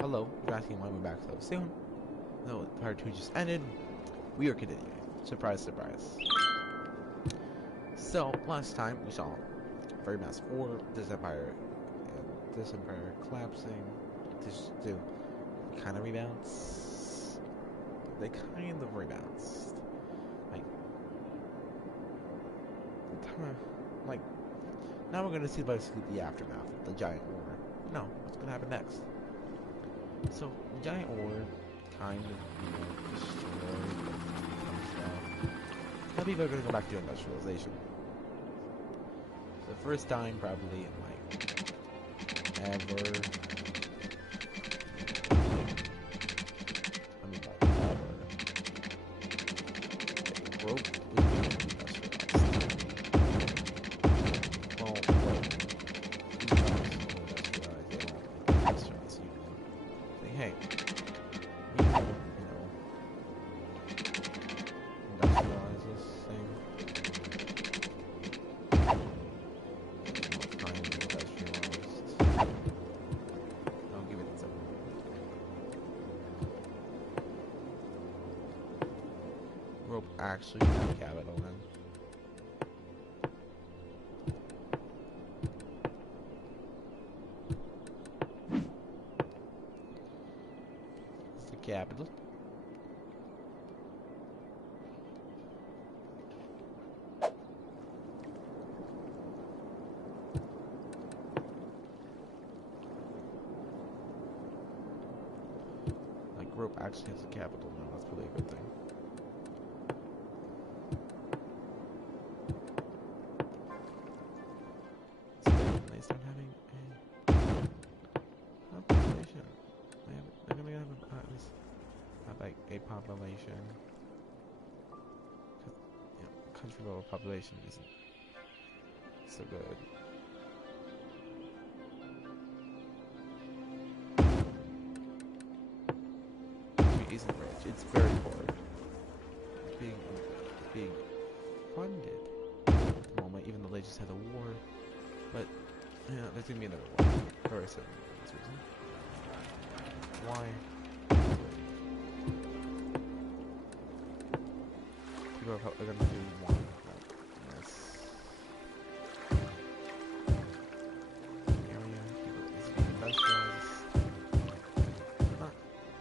Hello, you're asking why we're back so soon. No, part 2 just ended. We are continuing. Surprise, surprise. So, last time we saw very massive war, this empire collapsing. This do kind of rebounds. They kind of rebounds. Like, now we're gonna see basically the aftermath of the giant war. No, what's gonna happen next? So, the giant war kind of, destroyed stuff. Now people are gonna go back to industrialization. The first time probably in ever. I mean ever. Rope is being industrialized. Well, these guys will industrialize, they won't industrialize you. Say, hey, we can, industrialize this thing. Actually have capital then. It's the capital. Like Rope actually has a capital now, that's really a good thing. A population, country level population isn't so good. It isn't rich. It's very poor. It's being funded at the moment, even though they just had a war. But there's gonna be another war very soon for this reason. Why? People are going to do one like this area. People is being industrialized. It's not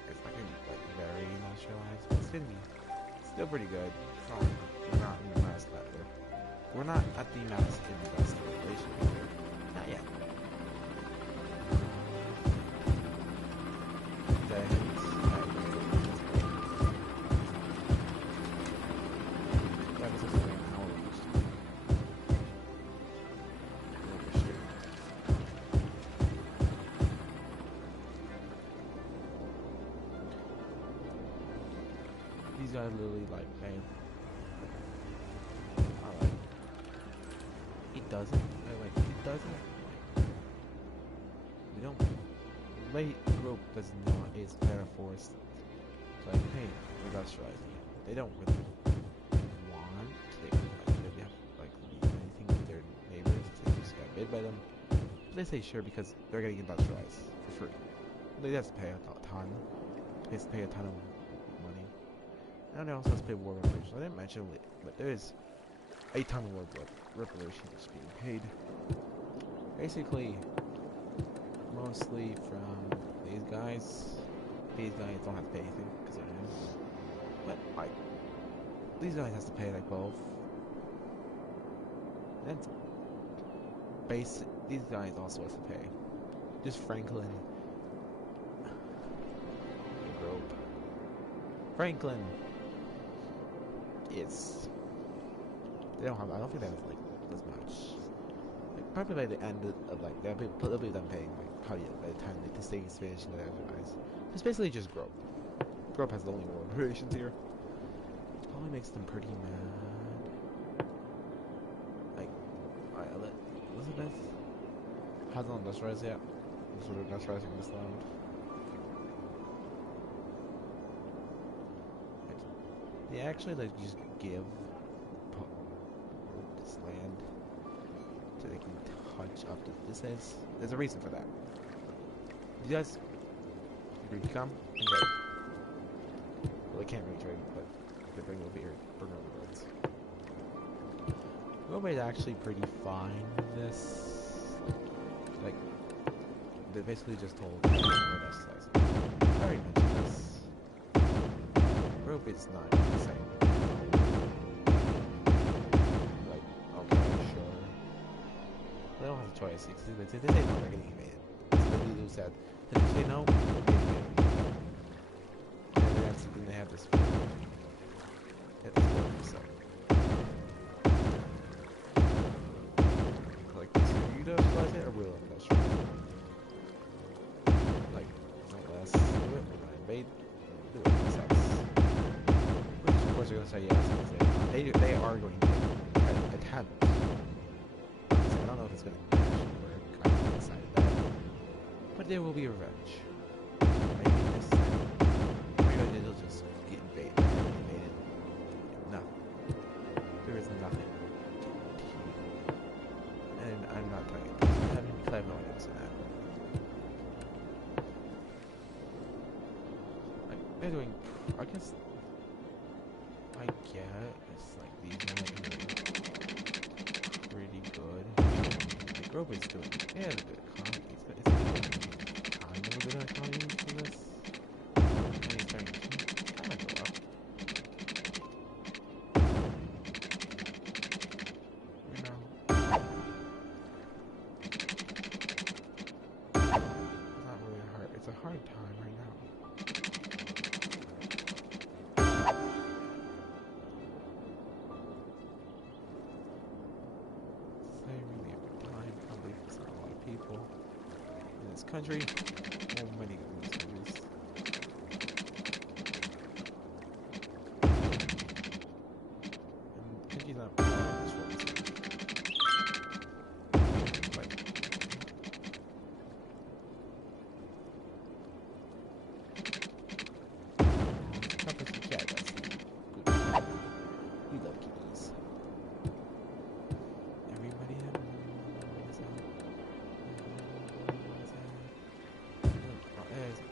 going to be like very industrialized, but it's going to be still pretty good. We're not in the mass level. We're not at the mass industrialization. Not yet. These guys literally like, man. Alright. It doesn't. It doesn't. We don't. Late group does not is kind of forced. It's like, hey, we're industrializing it. They don't really want. They have anything with their neighbors. They just got bid by them. They say sure because they're getting industrialized for free. They have to pay a ton. They have to pay a ton of money. And they also have to pay war reparations. I didn't mention it, but there is a ton of war reparations being paid. Basically, mostly from these guys. These guys don't have to pay anything because they're new. But like, these guys have to pay like both. That's basic. These guys also have to pay. Just Franklin. Rope. Franklin. It's. They don't have. I don't think they have like as much. Like, probably by the end of like they'll be done paying like probably by the time like the state's finished and the other guys. It's basically just Grope. Grope has the only war operations here. Probably makes them pretty mad. Like, Elizabeth. hasn't industrialized yet. So they're industrializing this land. They actually like just give this land so they can touch up to this is. There's a reason for that. You guys agree to come and trade? Well, they can't really trade, but they bring over here, bring over goods. Nobody's actually pretty fine with this. Like, they basically just told me I already mentioned this. Rope is not the same. Like, okay, sure. They don't have a choice. They say no, they're getting invaded. So they lose that. If they say no, they're getting invaded. And they have this. They have this work, so. Like, you industrialize it or will industrialize it? Like, no less. Do it, we're gonna invade. Do it, makes sense. Which, of course, they're gonna say yes, because they are going to attempt. So I don't know if it's gonna actually work. I haven't decided that. But there will be revenge. Maybe this thing. Maybe they'll just get invaded. No. There is nothing. And I'm not telling you. I have no idea what's in that. Like, they're doing, I guess, it's like these are pretty good. The Grove is doing, they have a good economy. It's kind of a good economy for this. And it's starting to kind of go up. You know. It's not really hard. It's a hard time right now. People in this country, well, many of these countries. And countries not we love kitties. Everybody have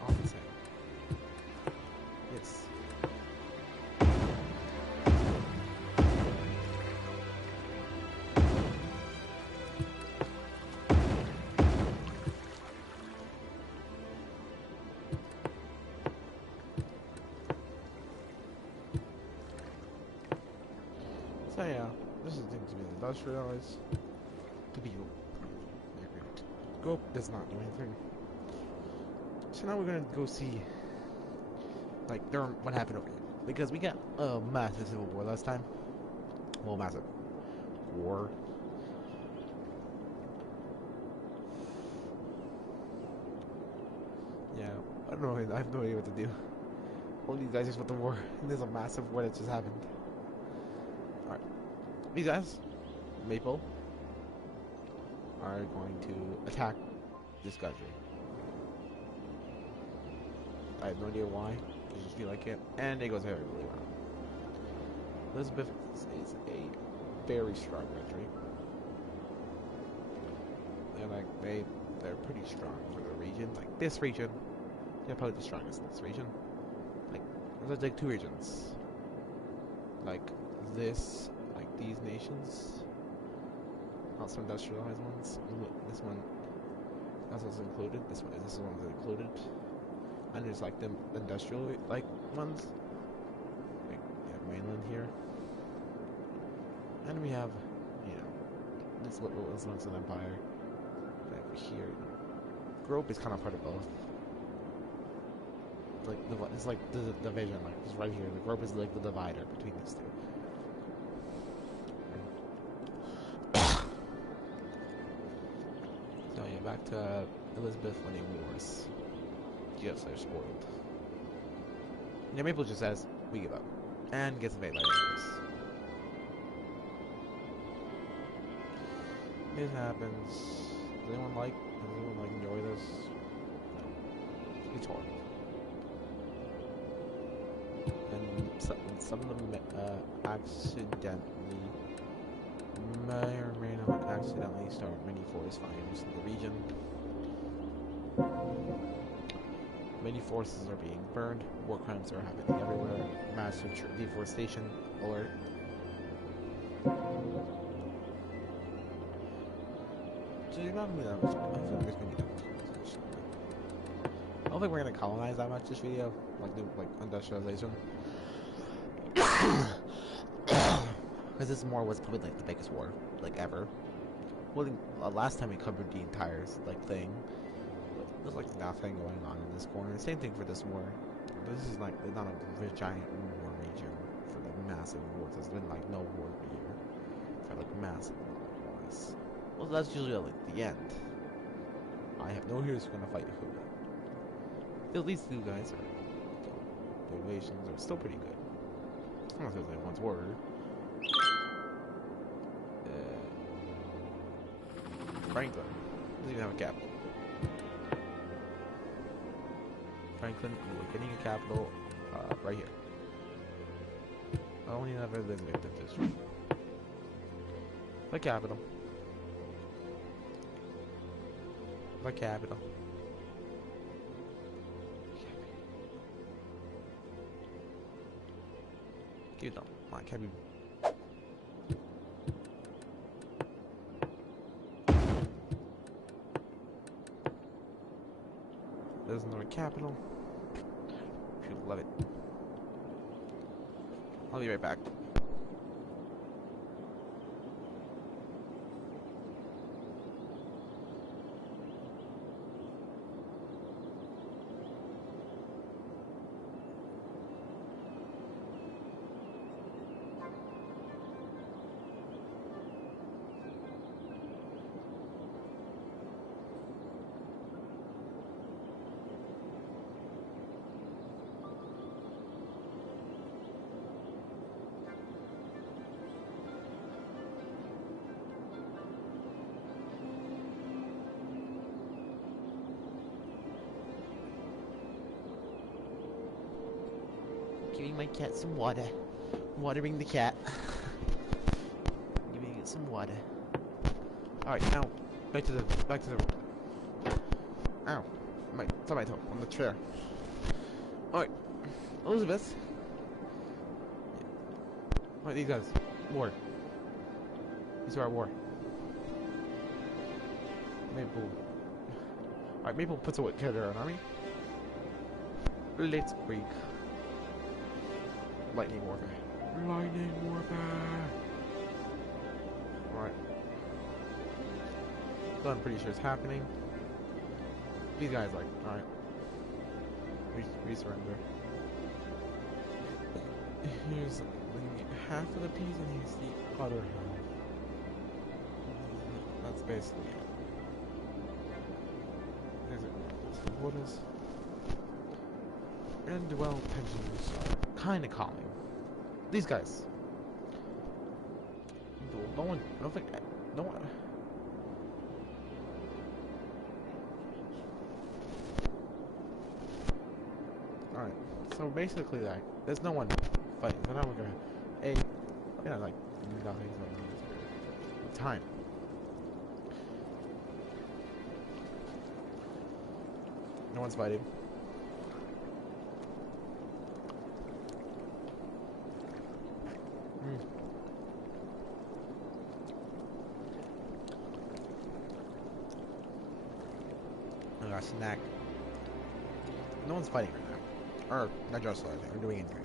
opposite. Yes. So yeah, this is the thing to be industrialized. To be agreement. Go does not do anything. So now we're gonna go see, like, what happened over here. Because we got a massive civil war last time. Well, massive war. Yeah, I don't know. I have no idea what to do. All these guys just with the war. And there's a massive war that just happened. Alright. These guys, Maple, are going to attack this country. I have no idea why. I just feel like it. And it goes very, really well. Elizabeth is a very strong country. And like they're pretty strong for the region. Like this region, they're probably the strongest in this region. Like there's like two regions. Like this, like these nations. Not some industrialized ones. This one, that's what's included. This one's included. And there's like the industrial like ones. Like we have mainland here. And we have, you know, this one's an empire. Like here. Grope is kind of part of both. Like it's like the division, like it's right here. The Grope is like the divider between these two. So yeah, back to Elizabeth winning wars. Yes, they're spoiled. Yeah, Maple just says, we give up. And gets invaded by others. It happens. Does anyone like enjoy this? It's hard. And some of them accidentally may or may not accidentally start many forest fires in the region. Many forests are being burned, war crimes are happening everywhere, massive deforestation alert. So you're not gonna be that much. I feel like there's gonna be that much conversation. I don't think we're gonna colonize that much this video, like do like industrialization. Because this war was probably like the biggest war like ever. Well, last time we covered the entire like thing, there's like nothing going on in this corner. Same thing for this war. This is like not a giant war region for like massive wars. There's been like no war here for like massive wars. Well, that's usually like the end. I have no heroes who are gonna fight who. At least you guys are. The relations are still pretty good. I don't know if there's anyone's word. Franklin doesn't even have a capital. Franklin, we're getting a capital right here. Only never Elizabeth district. The capital. The capital. Give them my capital. There's another capital. People love it. I'll be right back. Giving my cat some water. Watering the cat. Giving it some water. Alright, now back to the ow. My tomato on the chair. Alright. Elizabeth. Alright, these guys. War. These are our war. Maple. Alright, Maple puts a together an army. Let's break. Lightning warfare. Lightning warfare! Alright. So I'm pretty sure it's happening. These guys like, alright. We surrender. Here's half of the piece and here's the other half. That's basically it. There's the borders. And well, tensions are kind of calming. These guys. No one. I don't think. No one. Alright. So basically, like, there's no one fighting. So now we're gonna. Like, nothing's going on. Time. No one's fighting. I got a snack. No one's fighting right now. Or, not just fighting, we're doing anything.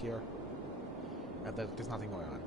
here. And there's nothing going on.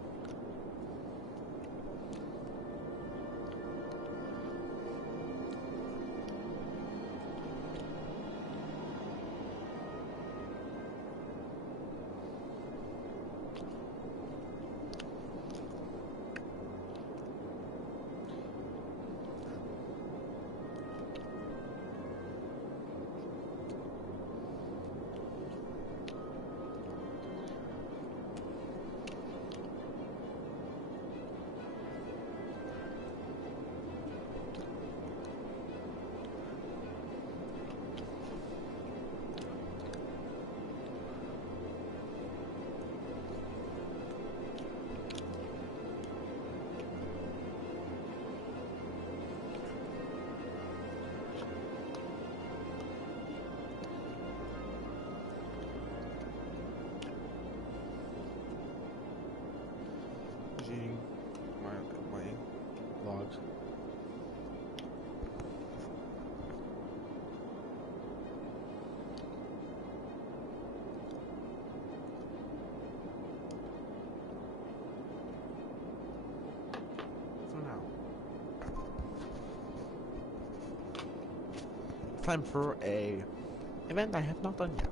My logs. So now, time for a event I have not done yet.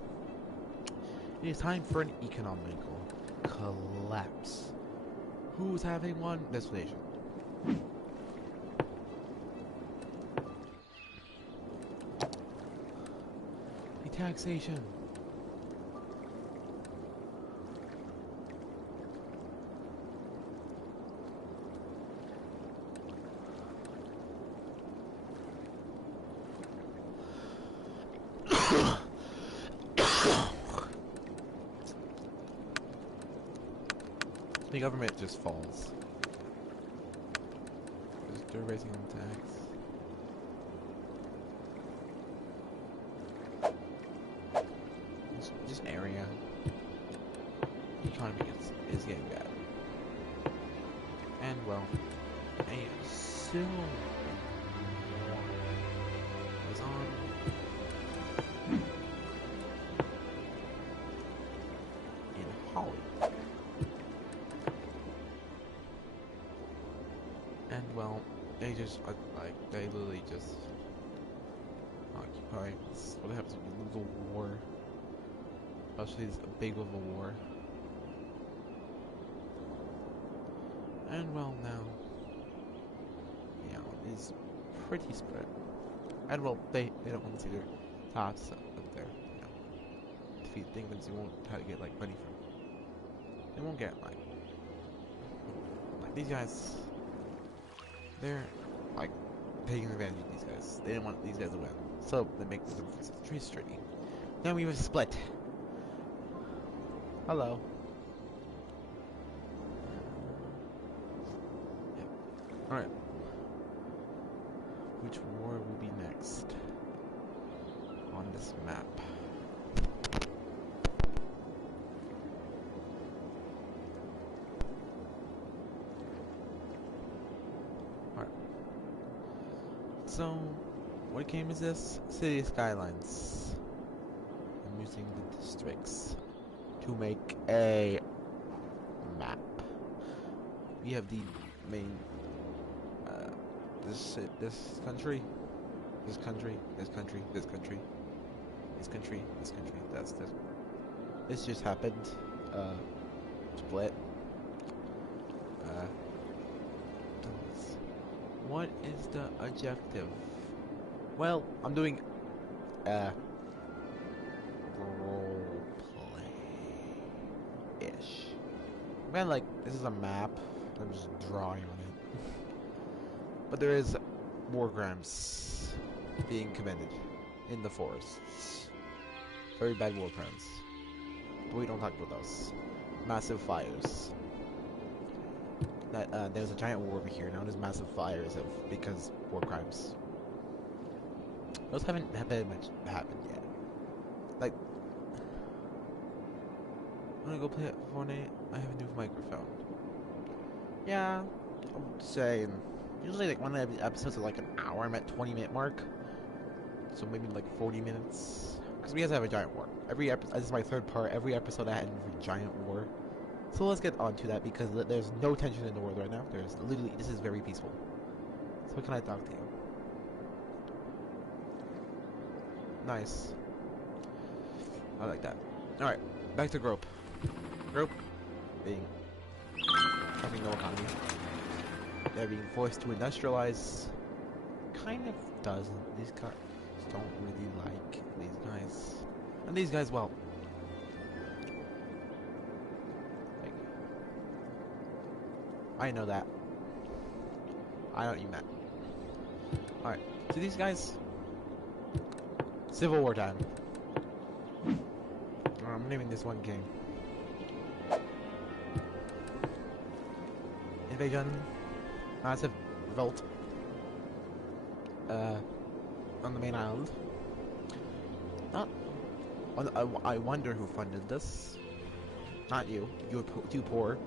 It is time for an economical collapse. Who's having one? Destination. The taxation. The government just falls. They're raising the tax. Just area. The economy is getting bad. And well, I assume was on. In Hollywood. And well, they just they literally just occupy. This is what happens when you lose a war, especially this big of a war. And well, now, you know, it's pretty spread. And well, they don't want to see their tops up there. You know, defeat things you won't try to get like money from. They won't get like these guys. They're like taking advantage of these guys. They didn't want these guys to win, so they make them frustrating. Now we have a split. Hello. Yep. All right. Which war will be next on this map? So, what game is this? City Skylines. I'm using the districts to make a map. We have the main, this country, this country, this country, this country, this country, this country. That's this. This just happened. Split. What is the objective? Well, I'm doing role play-ish. Man, like, this is a map. I'm just drawing on it. But there is war crimes being committed in the forests. Very bad war crimes. But we don't talk about those. Massive fires. That there's a giant war over here. Now there's massive fires because war crimes. Those haven't much happened yet. Like, I'm gonna go play Fortnite. I have a new microphone. Yeah, I would say usually like one of the episodes are like an hour. I'm at 20-minute mark, so maybe like 40 minutes. because we guys have a giant war. Every episode, this is my third part. Every episode I had a giant war. So let's get on to that because there's no tension in the world right now. There's literally, this is very peaceful. So what can I talk to you? Nice. I like that. Alright, back to Grope. Grope being having no economy. They're being forced to industrialize. Kind of doesn't. These guys don't really like these guys. And these guys, well, like, I know that. I know what you meant. Alright, so these guys, Civil War time. I'm naming this one king. Invasion, massive revolt, on the main island. I wonder who funded this. Not you. You're too poor.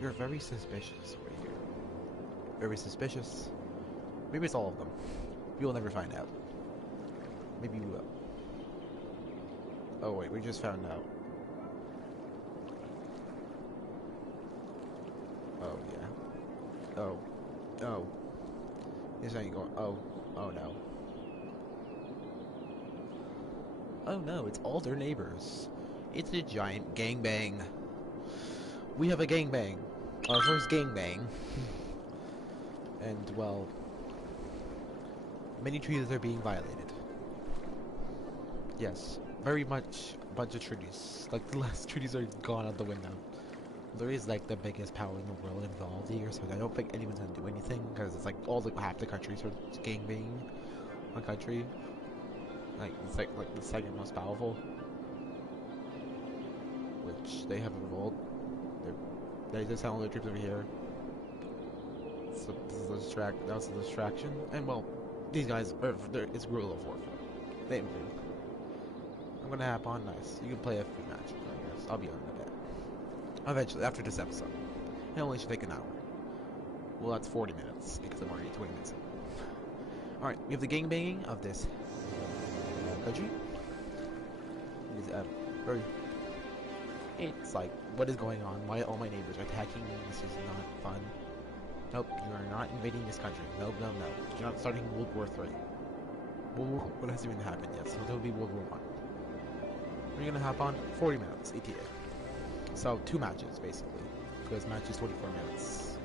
You're very suspicious right here. Very suspicious. Maybe it's all of them. You'll never find out. Maybe you will. Oh wait, we just found out. Oh yeah. Oh. This ain't going. Oh no. Oh no, it's all their neighbors. It's a giant gangbang. We have a gangbang. Our first gangbang. And well, many treaties are being violated. Yes, very much a bunch of treaties. Like the last treaties are gone out the window. There is like the biggest power in the world involved here, so I don't think anyone's gonna do anything because it's like all the half the countries are gangbanging one country. Like it's like the second most powerful, which they have a revolt. They just send all their troops over here. So this is a that was a distraction, and well, these guys are it's guerrilla warfare. They invade. I'm gonna hop on. Nice. You can play a few matches. I guess I'll be on in a bit. Eventually, after this episode, it only should take an hour. Well, that's 40 minutes because I'm already 20 minutes in. All right, we have the gangbanging of this country. It is very. It's like, what is going on? Why all my neighbors are attacking me? This is not fun. Nope, you are not invading this country. No. You're not starting World War III. What hasn't even happened yet? So there will be World War I. We're gonna hop on 40 minutes ETA. So 2 matches basically, because match is 24 minutes.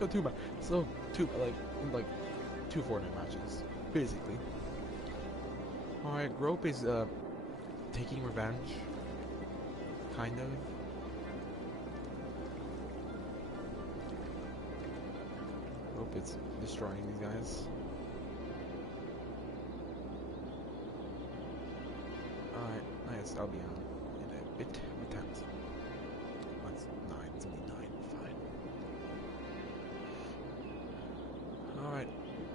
So two like 2 Fortnite matches basically. All right, Grope is taking revenge, kind of. Grope is destroying these guys. Alright, nice, I'll be on in a bit. What time is it? Oh, it's 9, it's only 9, fine. Alright,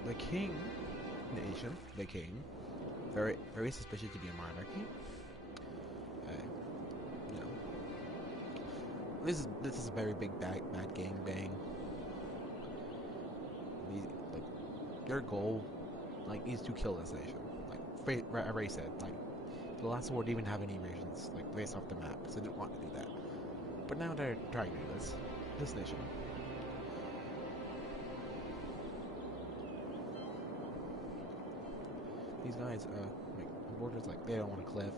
the king nation, the king, very suspicious to be a monarchy. You know, this is a very big bad gang bang. Like, their goal, like, is to kill this nation. Like, I already said, like, the last war didn't even have any regions, like, based off the map, so they didn't want to do that. But now they're trying to do this nation. These guys, make the borders, like, they don't want a cliff,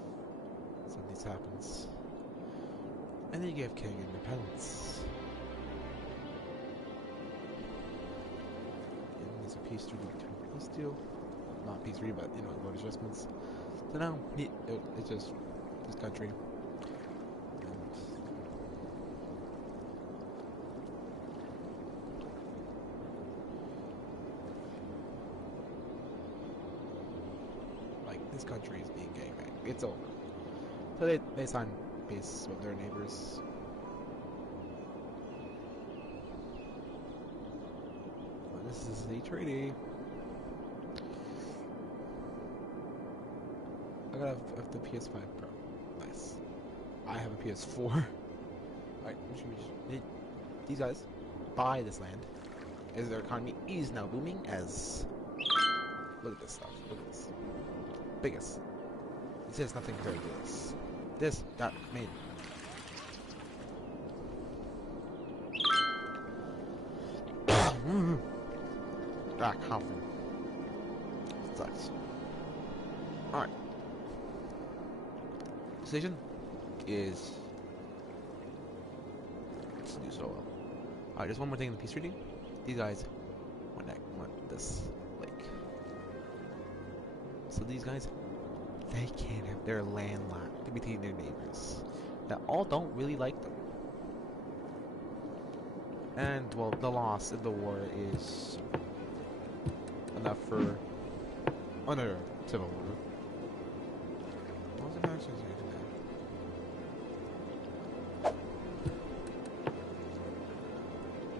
so this happens. And they give king independence. And there's a peace treaty between these two. Not peace treaty, but, you know, border adjustments. So now, it's just this country. And like, this country is being gangbanged. It's over. So they sign peace with their neighbors. Well, this is the treaty. I gotta have the PS5 Pro. Nice. I have a PS4. Alright, these guys buy this land as their economy is now booming as... Look at this stuff. Look at this. biggest. It says nothing very good. This got made. Coughing. Sucks. Alright. Decision is. Let's do so well. Alright, there's one more thing in the peace treaty. These guys want this lake. So these guys, they can't have their landlocked between their neighbors that all don't really like them. And well, the loss of the war is enough for another civil war. What was it actually today?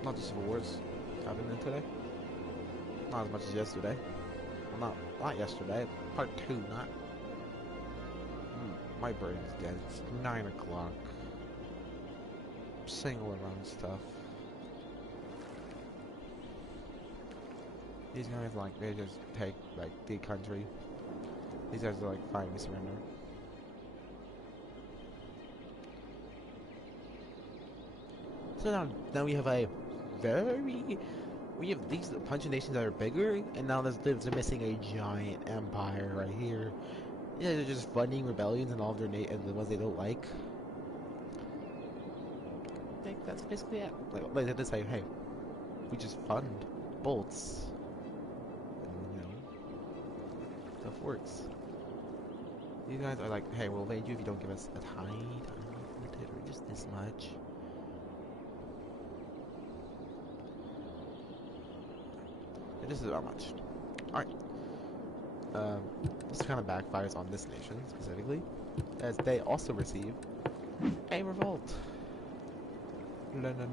Not the civil wars happening today. Not as much as yesterday. Well, not yesterday. Part 2, not. My brain's dead. It's 9 o'clock. Single around stuff. These guys, like, they just take, like, the country. These guys are, like, finally surrender. So now we have a we have these punch nations that are bigger, and now they're missing a giant empire right here. Yeah, they're just funding rebellions and all of their and the ones they don't like. I think that's basically it. Like they just say, hey, we just fund bolts. Stuff works. These guys are like, hey, we'll invade you if you don't give us a tiny bit or just this much. And this is how much. Alright. This kind of backfires on this nation specifically, as they also receive a revolt. Lenin.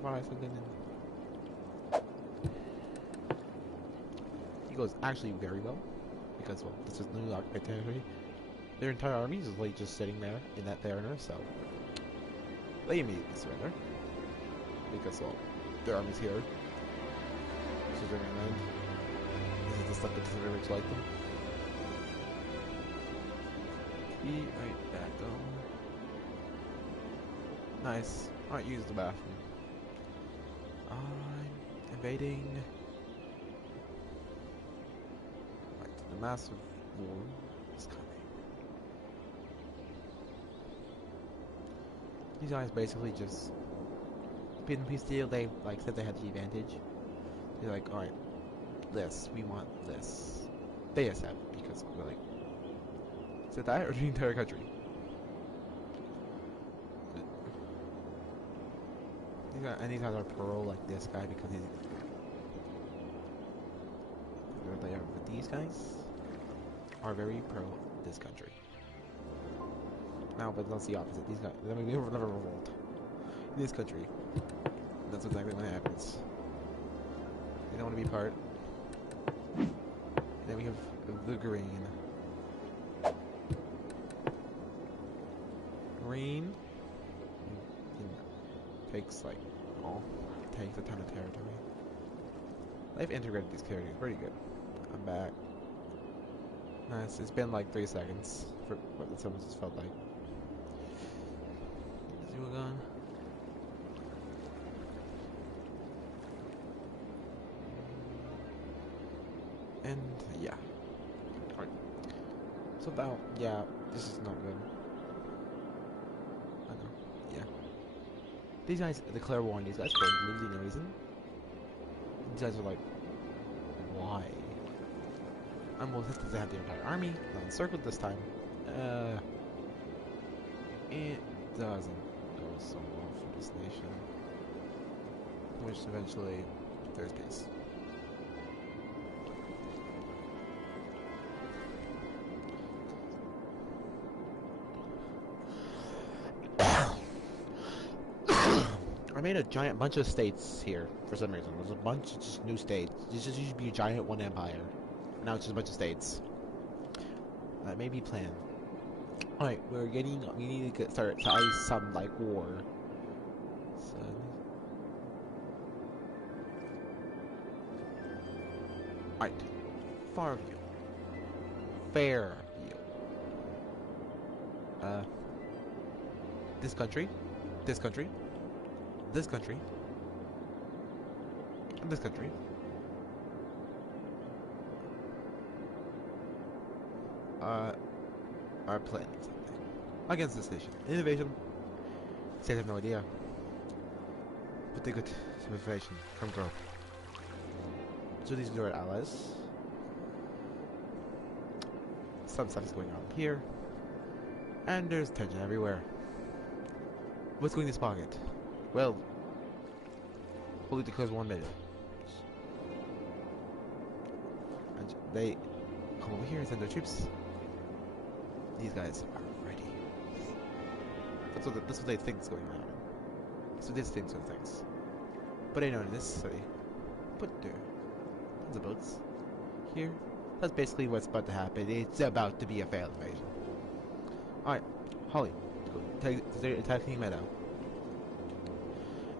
What I said, Lenin. Goes actually very well because well, this is new occupied territory. Their entire army is like just sitting there in that theater, so they immediately surrender because well, their army's here. This is their mainland. This is the stuff that doesn't very much like them. Be right back though. Nice. Alright, use the bathroom. I'm invading. The massive war is coming. These guys basically just in peace deal. They like said they had the advantage. They're like, all right, this we want this. They accept because we're like, is it that or the entire country? These guys are pro like this guy because he's. They are, but these guys are very pro this country. Now, but that's the opposite. These guys, I mean, we will never revolt in this country. That's exactly what happens. They don't want to be part. And then we have the green. Green takes like takes a ton of territory. They've integrated these characters pretty good. I'm back. Nice. It's been like 3 seconds for what this almost just felt like. See what going? And yeah. Alright. So now, yeah, this is not good. I know. Yeah. These guys declare war on these guys for losing no reason. These guys are like, why? I'm well tested to have the entire army. Not encircled this time. It doesn't go so well for this nation. Which eventually, there's peace. I made a giant bunch of states here for some reason. There's a bunch of just new states. This just used to be a giant one empire. Now it's just a bunch of states. That may be planned. Alright, we need to start to ice some, like, war. So... Alright. Farview. fair you. Uh, this country, this country, this country, and this country are planning something against this nation. Invasion. States have no idea, but they get some information from Grove. So these are our allies. Some stuff is going on here, and there's tension everywhere. What's going to spark it? Well, only because 1 minute. And they come over here and send their troops. These guys are ready. That's what they think is going on. So this thinks of things. But I know in this city, but there, tons of boats here. That's basically what's about to happen. It's about to be a failed invasion. Alright, Holly, they're attacking Meadow.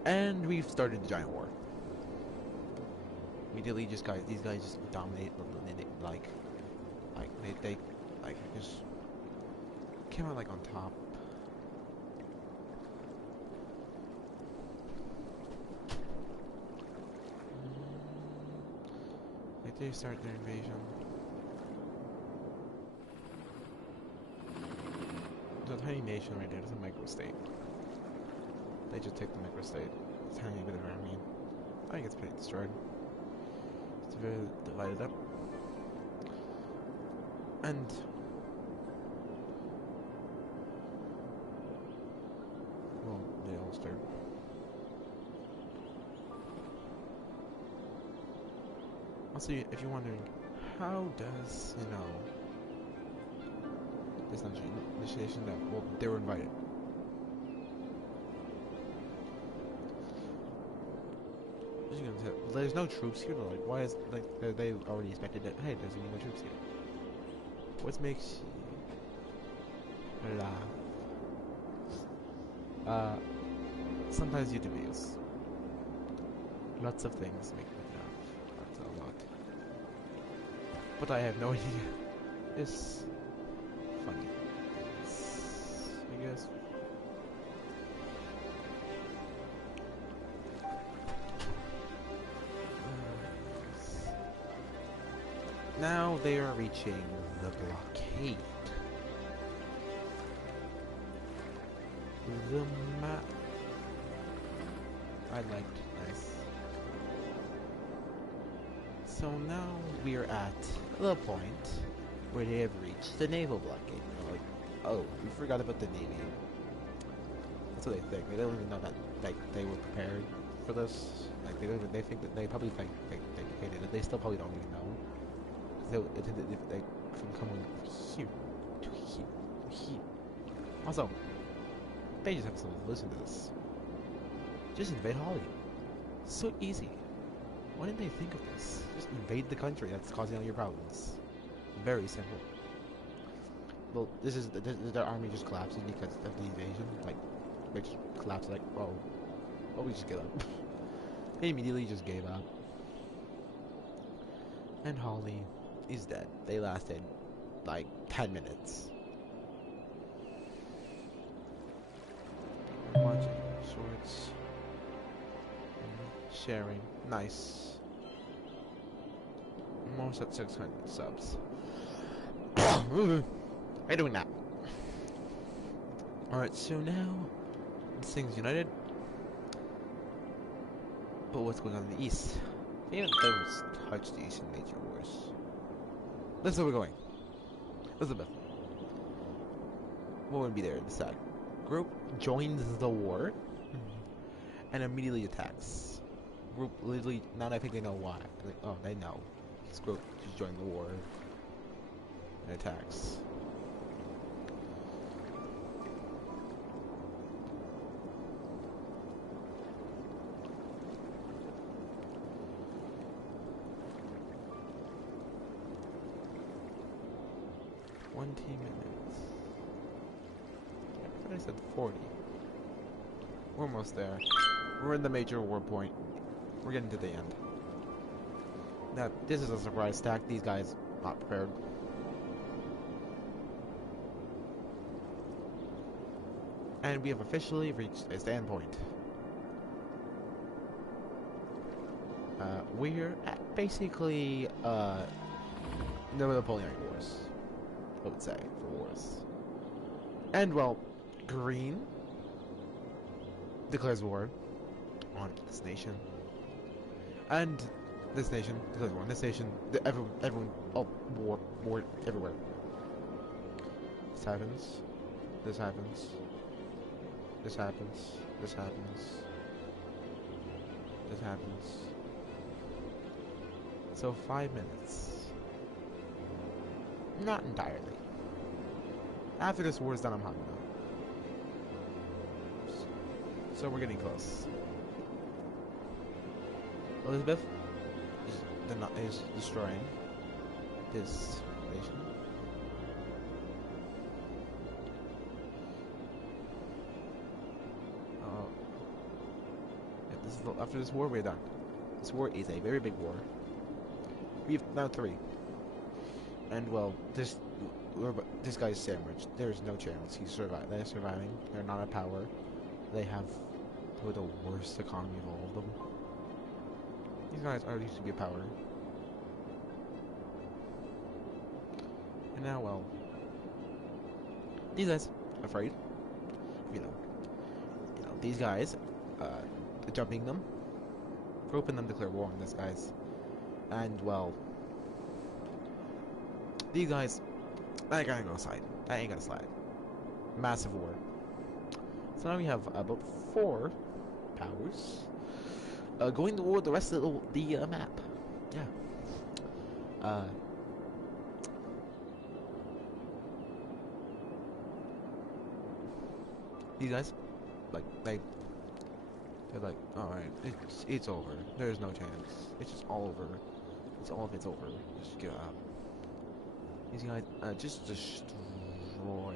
And we've started the giant war. Immediately, these guys just dominate, they just came out like on top. They start their invasion. There's a tiny nation right there. There's a micro-state. They just take the micro-state. Tiny bit of army. I think it's pretty destroyed. It's very divided up. And well, they all start. Also, if you're wondering, how does, this initiation that, well, they were invited. As you can tell, there's no troops here, like, why is, like, they already expected that, hey, there's no troops here. What makes you laugh? Sometimes YouTube videos. Lots of things make me laugh. That's a lot. But I have no idea. It's funny. I guess. Now they are reaching the blockade. The map. I liked this. So now we are at the point where they have reached the naval blockade. They're like, oh, we forgot about the navy. That's what they think. They don't even know that they were prepared for this. Like they think that they probably think they still probably don't even know. They from coming here to here to here. Also, they just have to listen to this. Just invade Holly. So easy. Why didn't they think of this? Just invade the country that's causing all your problems. Very simple. Well, this is their army just collapses because of the invasion. Like, they just collapse. Like, oh, we just give up. They immediately just gave up. And Holly is dead. They lasted like 10 minutes. Watching shorts. Sharing. Nice. Almost at 600 subs. I'm doing that. Alright, so now this thing's united. But what's going on in the east? Even those touch the Eastern Nature Wars. That's where we're going. Elizabeth. What would be there in the side? Group joins the war and immediately attacks. Group literally, now I think they know why. Like, oh, they know. This group just joined the war and attacks. Minutes. I thought I said 40. We're almost there. We're in the major war point. We're getting to the end. Now, this is a surprise attack. These guys not prepared. And we have officially reached a stand point. We're at basically the Napoleonic Wars, I would say, for wars. And well, Green declares war on this nation, and this nation declares war on this nation. Everyone, oh, war everywhere. This happens. This happens. This happens. This happens. This happens. So 5 minutes. Not entirely. After this war is done, I'm hungry now. So we're getting close. Elizabeth is destroying this nation. After this war, we're done. This war is a very big war. We've now 3. And well, this guy's sandwiched. There's no chance. They're surviving. They're not a power. They have probably the worst economy of all of them. These guys already used to be a power. And now, well, these guys are afraid. You know, these guys, jumping them, roping them to declare war on these guys. And well, these guys, I ain't gonna go slide. I ain't gonna slide. Massive war. So now we have about 4 powers going toward the rest of the map. Yeah. These guys, like, they're like, alright, it's over. There's no chance. It's just all over. It's all of it's over. Just give up. These guys, just destroy.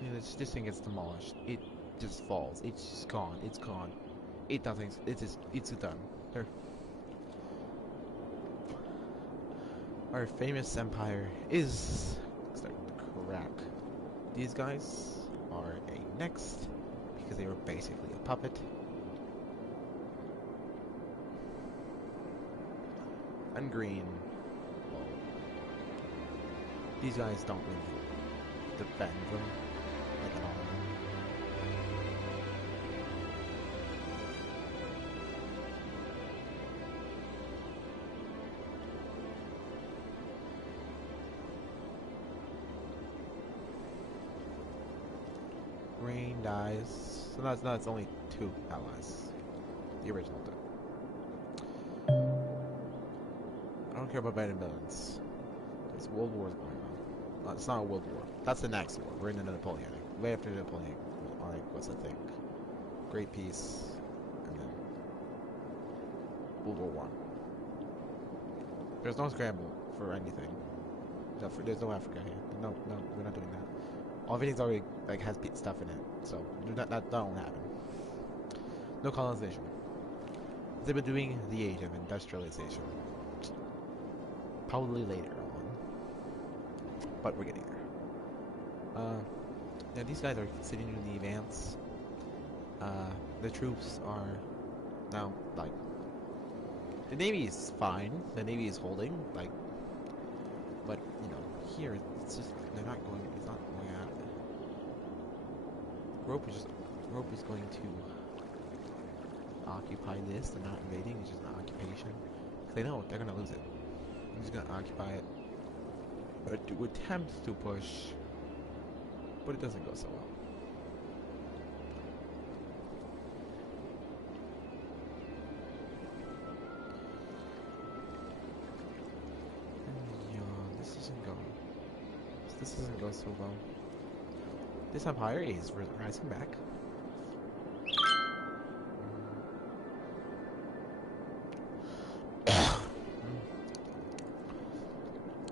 You know, this thing gets demolished. It just falls. It's just gone. It's gone. It nothing. It's done. Our famous empire is starting to crack. These guys are a next because they were basically a puppet. And Green, well, these guys don't really defend them like at all. Green dies. So now it's only 2 allies. The original 2. I don't care about Biden Villains. There's World Wars going on. No, it's not a World War. That's the next war. We're in the Napoleonic. Way after the Napoleonic. What's the thing? Great Peace. And then World War One. There's no scramble for anything. There's no Africa here. No, we're not doing that. Everything's already has stuff in it. So that won't happen. No colonization. They've been doing the age of industrialization. Probably later on. But we're getting there. Yeah, these guys are sitting in the advance. The troops are now, the Navy is fine. The Navy is holding, but, here, it's just, it's not going out. Rope is going to occupy this. They're not invading, it's just an occupation. They know they're gonna lose it. I'm just gonna occupy it. But to attempt to push, but it doesn't go so well. Yeah, this isn't going so well. This empire is rising back.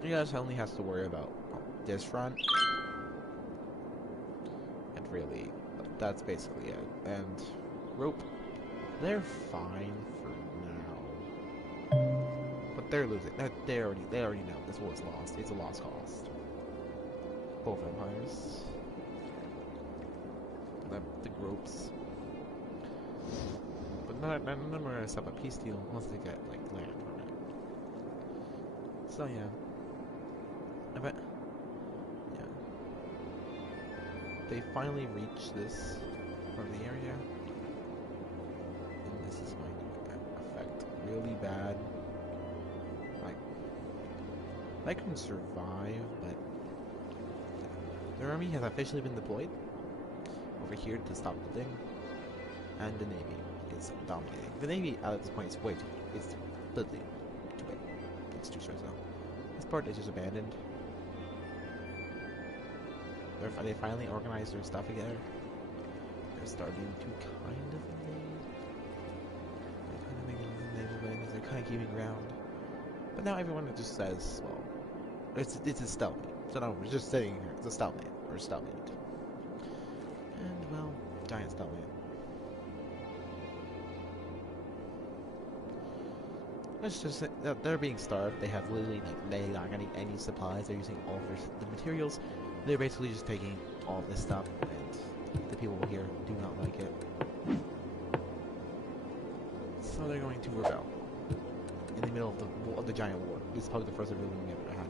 You guys only has to worry about this front, and really, that's basically it. And rope, they're fine for now, but they're losing. They already know this war is lost. It's a lost cause. Both empires. the groups. But none of them are gonna set up a peace deal unless they get like land from it. So yeah. I bet yeah. They finally reached this part of the area. And this is going to affect really bad. Like I can survive, but the army has officially been deployed over here to stop the thing, and the navy is dominating. The navy at this point is way too big. It's literally too big. It's too stressed out. This part is just abandoned. They finally organized their stuff together. They're starting to kind of invade. They're kind of making naval landings. They're kind of keeping ground. But now everyone just says, well, it's a stalemate. So no, we're just sitting here. It's a stalemate. Or stalemate. And, well, giant stalemate. Let's just say that they're being starved. They have literally, like, they're not getting any supplies. They're using all of the materials. They're basically just taking all this stuff, and the people here do not like it. So they're going to rebel. In the middle of the giant war. This is probably the first rebellion we ever had.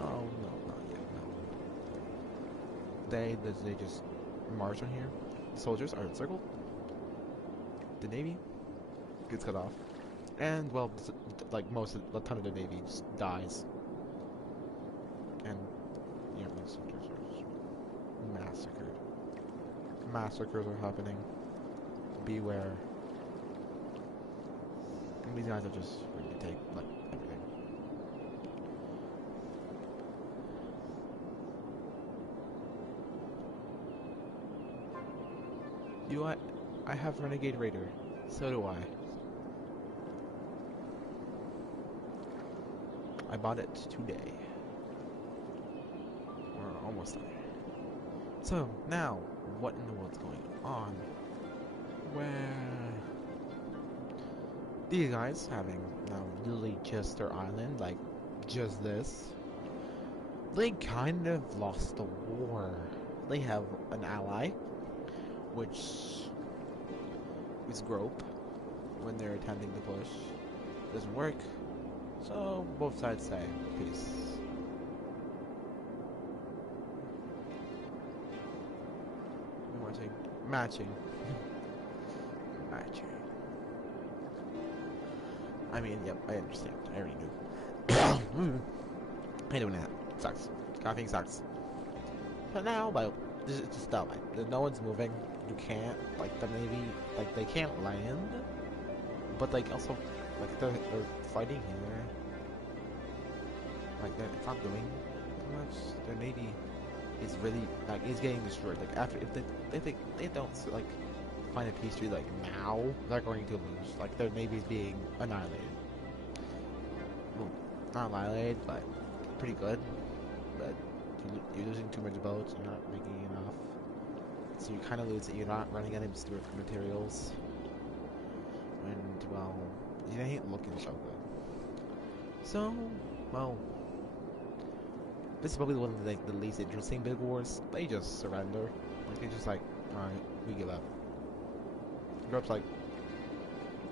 Oh, no, not yet, no. They just march on here. Soldiers are encircled. The navy gets cut off. And, well, like a ton of the navy just dies. And, yeah, these soldiers are just massacred. Massacres are happening. Beware. And these guys are just ready to take, like, everything. You know what? I have Renegade Raider. So do I. I bought it today. We're almost there. So, now, what in the world's going on? Where... These guys, having now literally just their island, like, just this, they kind of lost the war. They have an ally, which is Grope, when they're attempting to push. Doesn't work. So, both sides say, peace. Matching. Matching. Matching. I mean, yep, I understand. I already knew. I doing that. Sucks. Coughing sucks. But now, well, this is just dumb. No one's moving. You can't, like, the Navy, like, they can't land. But, like, also, like, they're fighting here. Like, it's not doing much. Their Navy is really, like, is getting destroyed. Like, after, if they don't, like, find a peace treaty, like, now, they're going to lose. Like, their Navy's being annihilated. Well, not annihilated, but pretty good. But you're losing too much boats, you're not making enough. So you kind of lose it. You're not running out of materials. And, well, it ain't looking so good. So, well, this is probably one of the least interesting big wars. They just surrender. Like, they're just like, alright, we give up. Europe's like,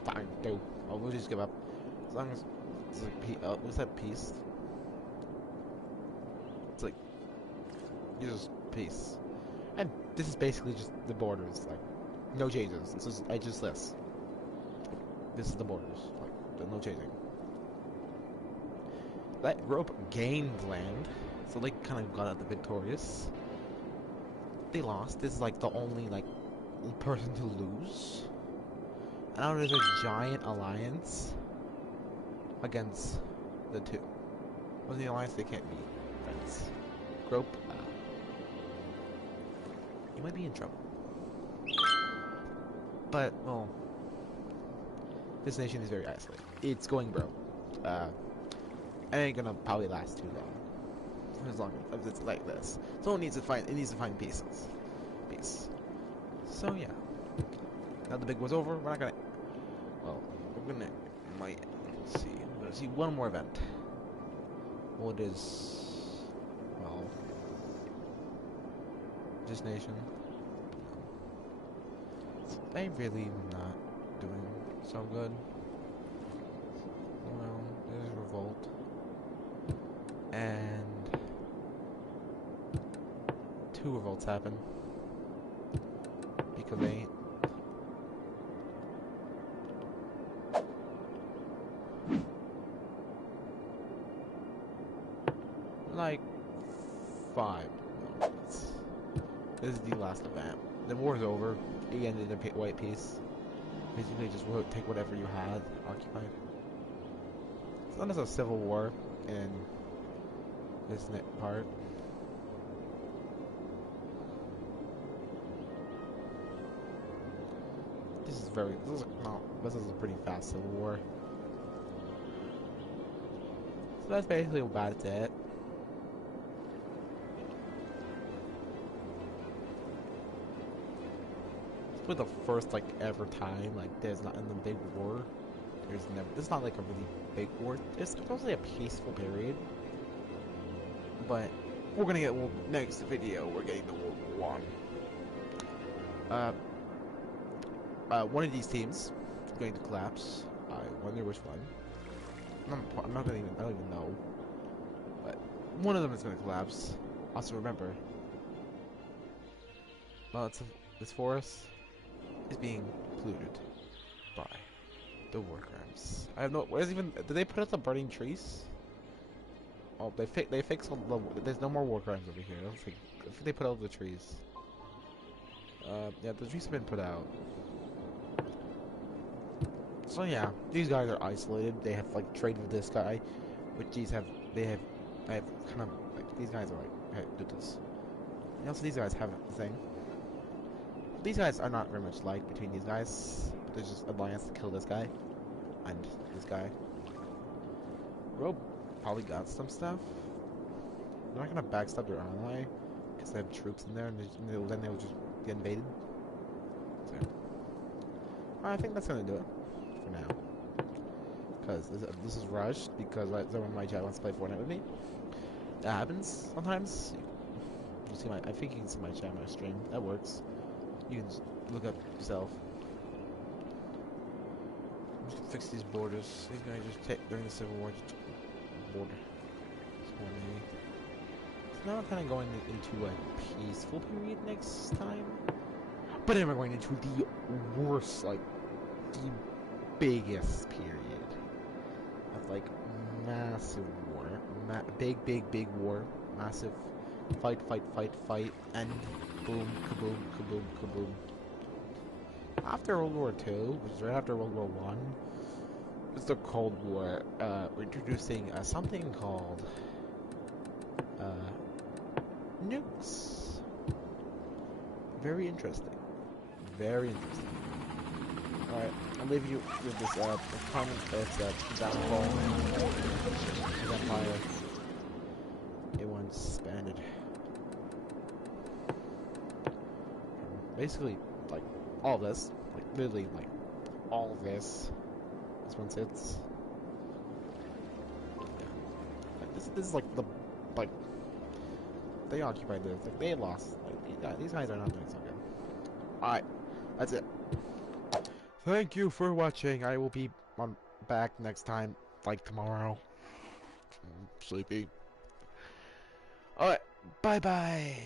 fine, go. Oh, we'll just give up. As long as it's like, what's that, peace? It's like, you just peace. And this is basically just the borders, like, no changes. This is just this. This is the borders, like, there's no changing. That Grope gained land, so they kind of got out the victorious. They lost. This is like the only like person to lose. And now there's a giant alliance against the two. What's the alliance? They can't be friends. Grope, you might be in trouble. But well, this nation is very isolated. It's going broke. It ain't gonna probably last too long. As long as it's like this. So it needs to find pieces. Peace. So yeah. Now the big war's over, we're not gonna might see. We're gonna see one more event. Well, it is, well, this nation. They really not doing so good. Well, there's revolt. And 2 revolts happen. Because they ain't. Like 5 moments. This is the last event. The war's over. You ended in white peace. Basically, just take whatever you had occupied. It's not as a civil war in this part. This is a pretty fast civil war. So that's basically about it. For the first like ever time, like there's not in the big war. There's never. It's not like a really big war. It's supposedly a peaceful period. But we're gonna get next video. We're getting to World War I. One of these teams is going to collapse. I wonder which one. I'm not gonna even. I don't even know. But one of them is gonna collapse. Also remember, this forest is being polluted by the war crimes. I have no. What is even? Did they put out the burning trees? Oh, they fixed all the. There's no more war crimes over here. I think they put out the trees. Yeah, the trees have been put out. So yeah, these guys are isolated. They have like traded with this guy, which I have kind of like these guys are like, hey, do this. And also these guys have a thing. These guys are not very much liked between these guys. There's just alliance to kill this guy and this guy. Rogue probably got some stuff. They're not gonna backstab their ally because they have troops in there, and then they'll just get invaded. So I think that's gonna do it for now. Because this is rushed because someone in my chat wants to play Fortnite with me. That happens sometimes. You see I think you can see my chat on my stream. That works. You can just look up yourself. I'm just gonna fix these borders. These guys just take during the Civil War. Just border. So now we're kind of going into a peaceful period next time. But then we're going into the worst, like the biggest period of like massive war, big war, massive fight, and boom, kaboom, kaboom, kaboom. After World War II, which is right after World War I, it's the Cold War. We're introducing something called nukes. Very interesting. Very interesting. Alright, I'll leave you with this comment that's downfall of Empire. It once expanded. Basically, like, all this. Like, literally, like, all of this. This one sits. Yeah. Like, this is like the, like, they occupied this. Like, they lost. Like, these guys are not doing so good. Alright, that's it. Thank you for watching. I will be back next time, like tomorrow. I'm sleepy. Alright, bye-bye.